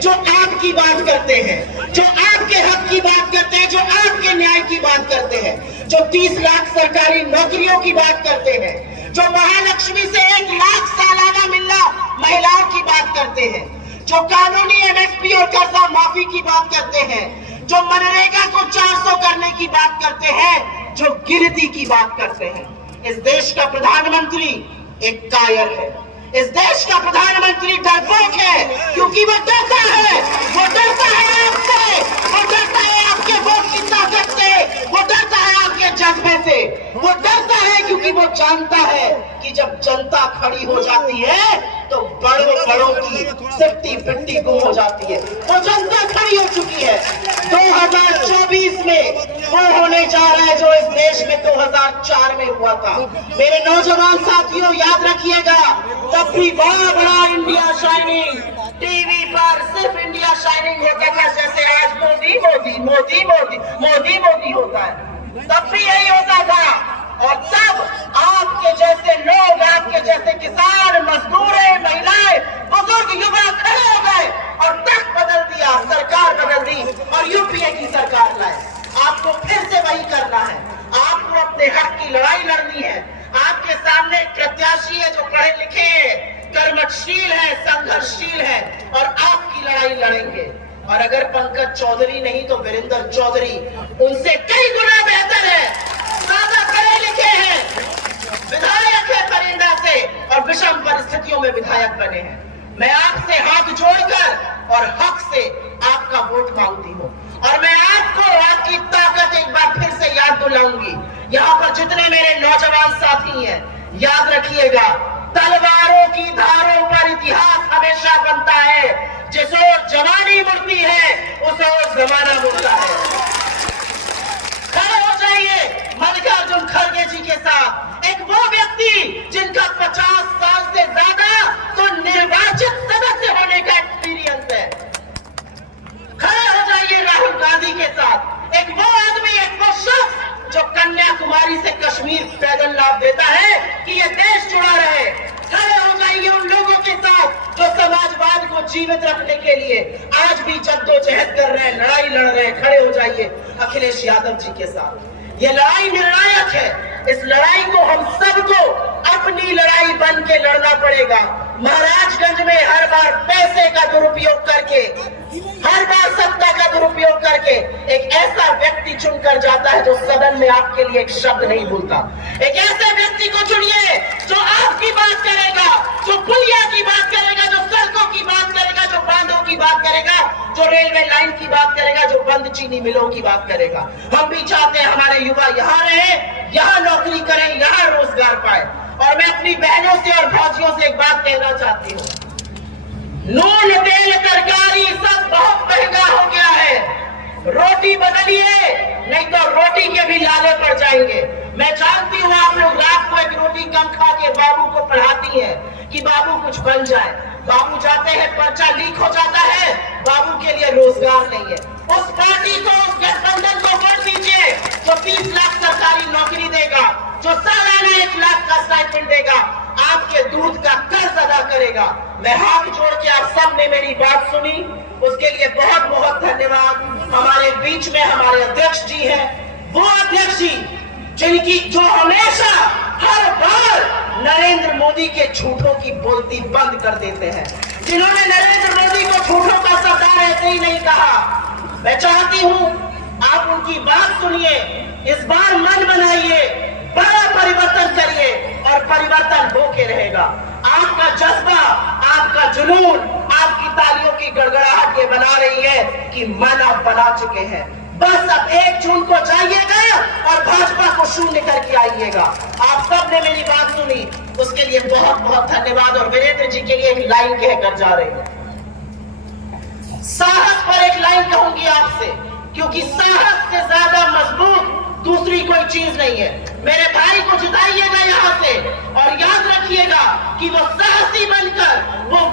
जो आपकी बात करते हैं, जो आपके हक की बात करते हैं, जो आपके न्याय की बात करते हैं, जो 30 लाख सरकारी नौकरियों की बात करते हैं, जो महालक्ष्मी से 1 लाख सालाना मिलना महिलाओं की बात करते हैं, जो कानूनी एमएसपी और कर्जा माफी की बात करते हैं, जो मनरेगा को 400 करने की बात करते हैं, जो गिनती की बात करते हैं। इस देश का प्रधानमंत्री एक कायर है। इस देश का प्रधानमंत्री डरपोक है, क्योंकि वो डरता है आपसे, वो डरता है आपके वोट की ताकत से, वो डरता है आपके जज्बे से, वो डरता है क्योंकि वो जानता है कि जब जनता खड़ी हो जाती है तो बड़ों की सिट्टी पिट्टी गुम हो जाती है। वो जनता खड़ी हो चुकी है। 2024 में वो होने जा रहा है जो इस देश में 2004 में हुआ था। मेरे नौजवान साथियों, याद रखिएगा, तब भी बड़ा बड़ा इंडिया शाइनिंग टीवी पर सिर्फ इंडिया शाइनिंग होता था, जैसे आज मोदी मोदी मोदी मोदी मोदी मोदी होता है, तब भी यही होता था। और तब आपके जैसे लोग, आपके जैसे किसान, मजदूर, महिलाएं, बुजुर्ग, युवा खड़े हो गए और तख्त बदल दिया, सरकार बदल दी और यूपीए की सरकार लाए। आपको फिर से वही करना है। आपको अपने हक की लड़ाई लड़नी है। आपके सामने प्रत्याशी है जो पढ़े लिखे हैं, कर्मठशील है, संघर्षशील है और आपकी लड़ाई लड़ेंगे। और अगर पंकज चौधरी नहीं तो वीरेंद्र चौधरी उनसे कई गुना बेहतर है, ज्यादा पढ़े लिखे हैं, विधायक है परिंदा से और विषम परिस्थितियों में विधायक बने हैं। मैं आपसे हाथ जोड़कर और हक से आपका वोट मांगती हूँ और मैं आपको आपकी ताकत एक बार फिर से याद दिलाऊंगी। यहाँ पर जितने मेरे नौजवान साथी हैं, याद रखिएगा, तलवारों की धारों पर इतिहास हमेशा बनता है। जिस ओर जवानी मुड़ती है उस ओर जमाना मुड़ता है। खड़े हो जाइए मल्लिकार्जुन खड़गे जी के साथ, एक वो व्यक्ति जिनका 50 साल से ज्यादा तो निर्वाचित सदस्य होने का एक्सपीरियंस है। खड़े हो जाइए राहुल गांधी के साथ, एक वो आदमी, एक वो शख्स जो कन्याकुमारी से कश्मीर पैदल लाभ देता है कि ये देश जुड़ा रहे। खड़े हो जाइए उन लोगों के साथ जो समाजवाद को जीवित रखने के लिए आज भी जद्दोजहद कर रहे हैं, लड़ाई लड़ रहे हैं। खड़े हो जाइए अखिलेश यादव जी के साथ। ये लड़ाई निर्णायक है। इस लड़ाई को हम सबको अपनी लड़ाई बन के लड़ना पड़ेगा। महाराजगंज में हर बार पैसे का दुरुपयोग करके, हर बार सत्ता का दुरुपयोग करके एक ऐसा व्यक्ति चुनकर जाता है जो सदन में आपके लिए एक शब्द नहीं बोलता। एक ऐसे व्यक्ति को चुनिए जो आपकी बात करेगा, जो पुलिया की बात करेगा, जो सड़कों की बात करेगा, जो बांधों की बात करेगा, जो रेलवे लाइन की बात करेगा, जो बंद चीनी मिलों की बात करेगा। हम भी चाहते हैं हमारे युवा यहाँ रहे, यहाँ नौकरी करें, यहाँ रोजगार पाए। और मैं अपनी बहनों से और भाइयों से एक बात कहना चाहती हूँ, नून तेल तरकारी सब बहुत महंगा हो गया है। रोटी बदलिए, नहीं तो रोटी के भी लाले पड़ जाएंगे। मैं जानती हूँ आप लोग रात को एक रोटी कम खा के बाबू को पढ़ाती हैं कि बाबू कुछ बन जाए। बाबू जाते हैं, पर्चा लीक हो जाता है, बाबू के लिए रोजगार नहीं है। उस पार्टी को, उस गठबंधन को वोट दीजिए जो 30 लाख सरकारी नौकरी देगा, जो सालाना 1 लाख का स्टाइपेंड देगा, आपके दूध का कर्ज अदा करेगा। मैं हाथ जोड़ के आप सब ने मेरी बात सुनी, उसके लिए बहुत बहुत धन्यवाद। हमारे बीच में हमारे अध्यक्ष जी हैं, वो अध्यक्ष जी जिनकी जो हमेशा हर बार नरेंद्र मोदी के झूठों की बोलती बंद कर देते हैं, जिन्होंने नरेंद्र मोदी को झूठों का सरदार ऐसे ही नहीं कहा। मैं चाहती हूं आप उनकी बात सुनिए, इस बार मन बनाइए, बड़ा परिवर्तन करिए और परिवर्तन होके रहेगा। आपका जज्बा, आपका जुनून, आपकी तालियों की गड़गड़ाहट ये बना रही है कि मन आप बना चुके हैं। बस अब 1 जून को जाइएगा और भाजपा को शून्य करके आइएगा। आप सब ने मेरी बात सुनी, उसके लिए बहुत बहुत धन्यवाद। और वीरेंद्र जी के लिए एक लाइन कहकर जा रही है, साहस पर एक लाइन कहूंगी आपसे, क्योंकि साहस से ज्यादा मजबूत दूसरी कोई चीज नहीं है। मेरे भाई को जिताइएगा यहाँ से और याद रखिएगा कि वो साहसी बनकर, वो